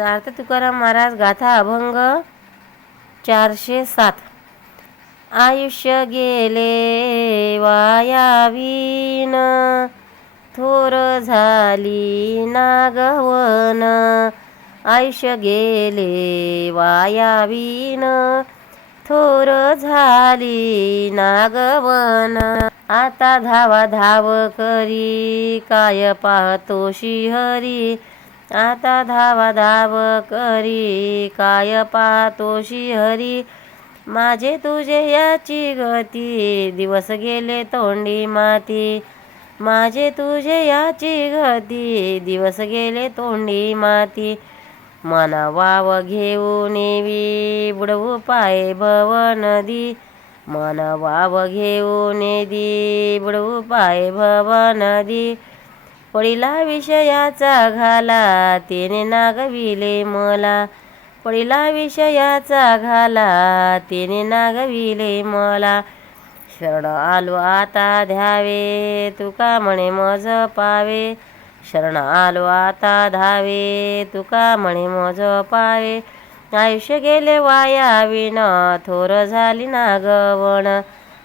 सार्थ तुकाराम महाराज गाथा अभंग चारशे सात. आयुष्य गेले वायावीन थोर झाली नागवन. आयुष्य गेले वायावीन थोर झाली नागवन. आता धावा धाव करी काय पाहतो शिहरी आता धावा धाव करी काय पाहतो हरी? माझे तुझे याची गती दिवस गेले तोंडी माती. माझे तुझे याची गती दिवस गेले तोंडी माती. मना वाव घेऊन येवी बुडवू पाय भव नदी. मन वाव घेऊन येदी बुडवू पाय भव नदी. पडिला विषयाचा घाला तेने नागविले मला. पडिला विषयाचा घाला तेने नागविले मला. शरण आलो आता ध्यावे तुका म्हणे मज पावे. शरण आलो आता धावे तुका म्हणे मज पावे. आयुष्य गेले वाया विण थोर झाली नागवण.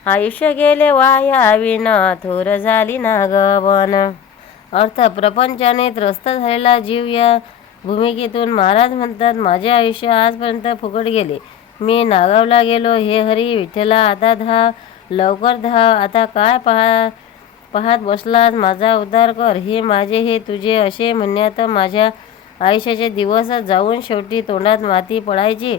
आयुष्य गेले वाया विण थोर झाली नागवण. अर्थ प्रपंचाने त्रस्त झालेला जीव या भूमिकेतून महाराज म्हणतात माझे आयुष्य आजपर्यंत फुकट गेले. मी नागावला गेलो. हे हरी विठ्ठला आता धाव लवकर धाव आता काय पहा पाहत बसलास? माझा उद्धार कर. हे माझे हे तुझे. असे म्हणण्यात माझ्या आयुष्याचे दिवस जाऊन शेवटी तोंडात माती पडायची.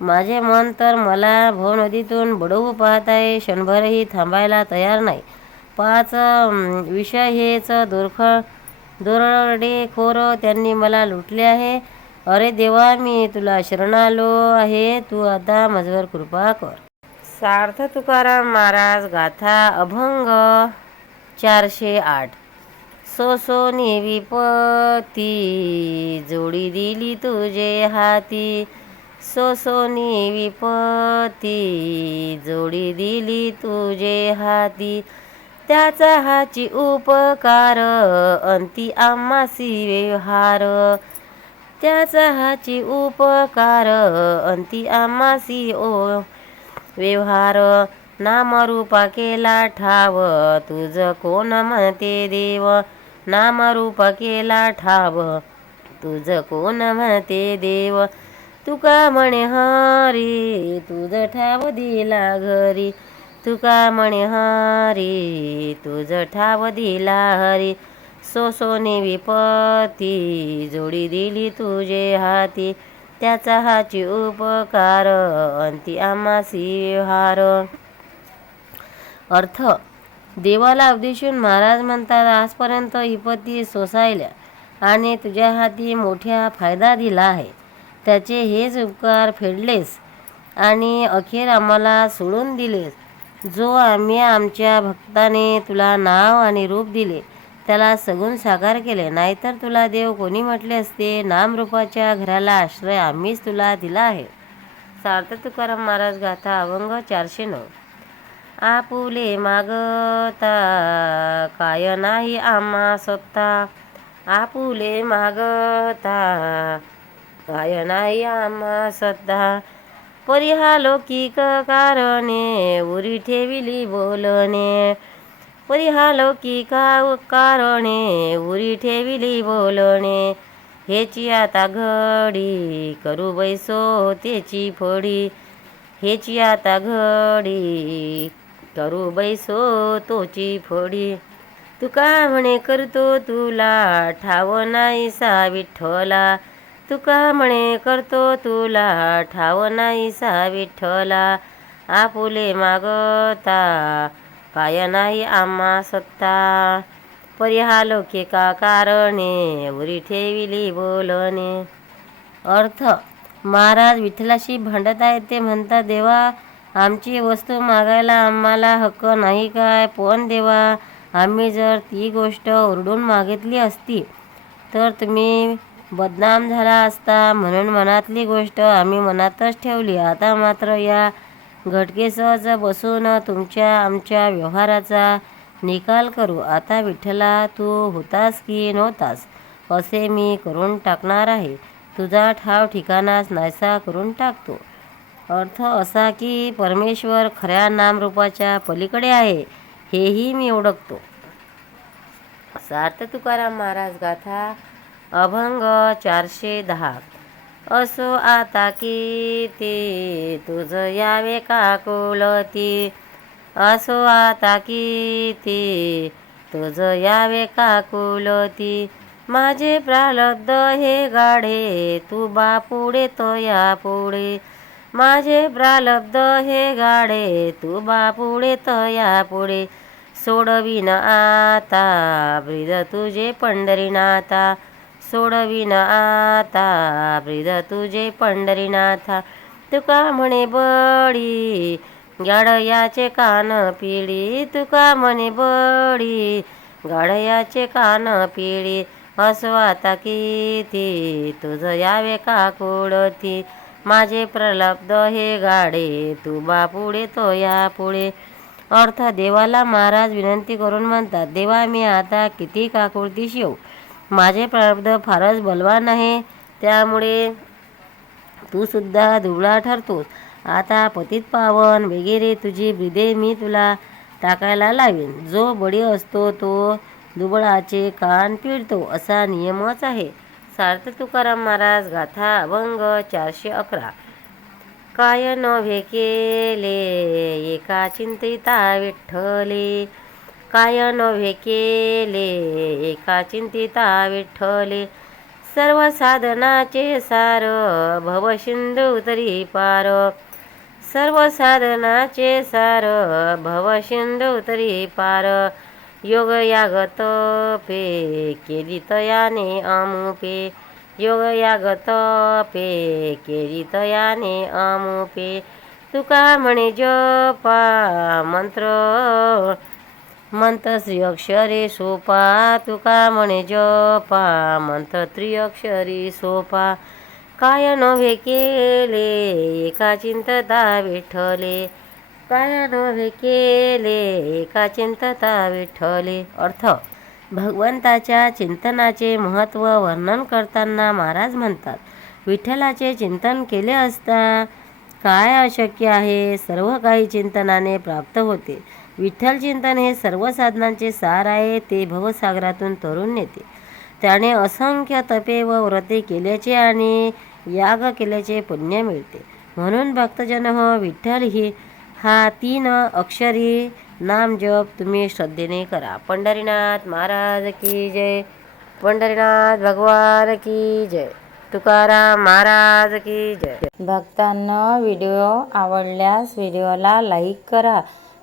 माझे मन तर मला भवनदीतून बडवू पाहत आहे. क्षणभरही थांबायला तयार नाही. पाच विषय हेच दोरख दोरडेखोर त्यांनी मला लुटले आहे. अरे देवा मी तुला शरण आलो आहे. तू आता माझ्यावर कृपा कर. सार्थ तुकाराम महाराज गाथा अभंग चारशे आठ. सोसोनी विपती जोडी दिली तुझे हाती. सो सो विपती जोडी दिली तुझे हाती. त्याचा हाची उपकार अंती आम्हासी व्यवहार त्याचा हाची उपकार अंती आम्हासी ओ व्यवहार. नामरूपा केला ठाव तुझ कोण म्हणते देव? नामरूपा केला ठाव तुझ कोण म्हणते देव? तुका म्हणे हरी तुझ ठाव दिला घरी. तुका म्हणे हरी तुझ ठाव दिला हरी सोसोने विपती जोडी दिली तुझे हाती त्याचा हाची उपकार अंती आमासी हार. अर्थ देवाला उद्देशून महाराज म्हणतात आजपर्यंत विपत्ती सोसायल्या आणि तुझ्या हाती मोठ्या फायदा दिला आहे. त्याचे हेच उपकार फेडलेस आणि अखेर आम्हाला सोडून दिलेस. जो आम्ही आमच्या भक्ताने तुला नाव आणि रूप दिले त्याला सगुण साकार केले. नाहीतर तुला देव कोणी म्हटले असते? नामरूपाच्या घराला आश्रय आम्हीच तुला दिला आहे. सार्थ तुकाराम महाराज गाथा अभंग चारशे नऊ. आपुले मागता काय नाही आम्हा स्वतः. आपुले मागता काय नाही आम्हा स्वतः. परिहालौकिक कारणे उरी ठेविली बोलणे. परिहालौकिक कारणे उरी ठेविली बोलणे. हेची आता घडी करू बैसो त्याची फोडी. हेची आता घडी करू बैसो तोची फोडी. तुका म्हणे करतो तुला? ठाव नाही सा विठ्ठला. तुका म्हणे करतो तुला ठाव नाही सा विठ्ठला आपुले मागता काय नाही आम्हा सत्ता. परिहालोके का कारणे उरी ठेविली बोलणे. अर्थ महाराज विठ्ठलाशी भांडत आहेत ते म्हणतात देवा आमची वस्तू मागायला आम्हाला हक्क नाही काय? पण देवा आम्ही जर ती गोष्ट ओरडून मागितली असती तर तुम्ही बदनाम झाला असता म्हणून मनातली गोष्ट आम्ही मनातच ठेवली. आता मात्र या घटकेसहज बसून तुमच्या आमच्या व्यवहाराचा निकाल करू. आता विठ्ठला तू होतास की नव्हतास? असे मी करून टाकणार आहे. तुझा ठाव ठिकाणाच नाहीसा करून टाकतो. अर्थ असा की परमेश्वर खऱ्या नामरूपाच्या पलीकडे आहे हेही मी ओळखतो. सार्थ तुकाराम महाराज गाथा अभंग चारशे दहा. असो आता किती तुझ यावे का कुलती? असो आता किती तुझ यावे का कुलती? माझे प्रालब्ध हे गाढे तू बापुढे तो या पुढे. माझे प्रालब्ध हे गाढे तू बापुढे तो या पुढे. सोडविन आता ब्रिद तुझे पंढरीनाथा. सोडविन आता ब्रिद तुझे पंढरीनाथा. तुका म्हणे बळी गाडयाचे कान पिळी. तुका म्हणे बळी गाडयाचे कान पिळी. असो आता किती तुझ यावे का कुळती? माझे प्रलब्ध हे गाडे तू बा पुढे तो या पुढे अर्थ देवाला महाराज विनंती करून म्हणतात देवा मी आता किती काकुळती शिव माझे प्रारब्ध फारच बलवान आहे. त्यामुळे तू सुद्धा दुबळा ठरतोस. आता पतित पावन वगैरे तुझी ब्रिदे मी तुला टाकायला लावीन. जो बळी असतो तो दुबळाचे कान पिळतो असा नियमच आहे. सार्थ तुकाराम महाराज गाथा अभंग चारशे अकरा. काय नव्हे केले एका चिंतिता विठ्ठले. काय नव्हे केले? एका चिंतिता विठ्ठले. सर्व साधनाचे सार भवसिंधू तरी पार. सर्व साधनाचे सार भवसिंधू तरी पार. योग यागत पे केली तयाने अमुपे योग यागत पे केली तयाने अमुपे तुका म्हणे जपा मंत्र मंत श्री सोपा तुका म्हणे जपा मंत्र त्रिअक्षरी सोपा काय नव्हे केले एका चिंतता विठ्ठले। काय नव्हे केले एका चिंतता विठ्ठले। अर्थ भगवंताच्या चिंतनाचे महत्त्व वर्णन करताना महाराज म्हणतात विठ्ठलाचे चिंतन केले असता काय अशक्य आहे? सर्व काही चिंतनाने प्राप्त होते. विठ्ठल चिंतन हे सर्व साधनांचे सार आहे ते भवसागरातून तरुण नेते. त्याने असंख्य तपे व व्रते केल्याचे आणि याग केल्याचे पुण्य मिळते. म्हणून भक्तजन हो विठ्ठल ही हा तीन अक्षरी नाम जप तुम्ही श्रद्धेने करा. पंढरीनाथ महाराज की जय. पंढरीनाथ भगवान की जय. तुकाराम महाराज की जय. भक्तांना व्हिडिओ आवडल्यास व्हिडिओला लाईक करा.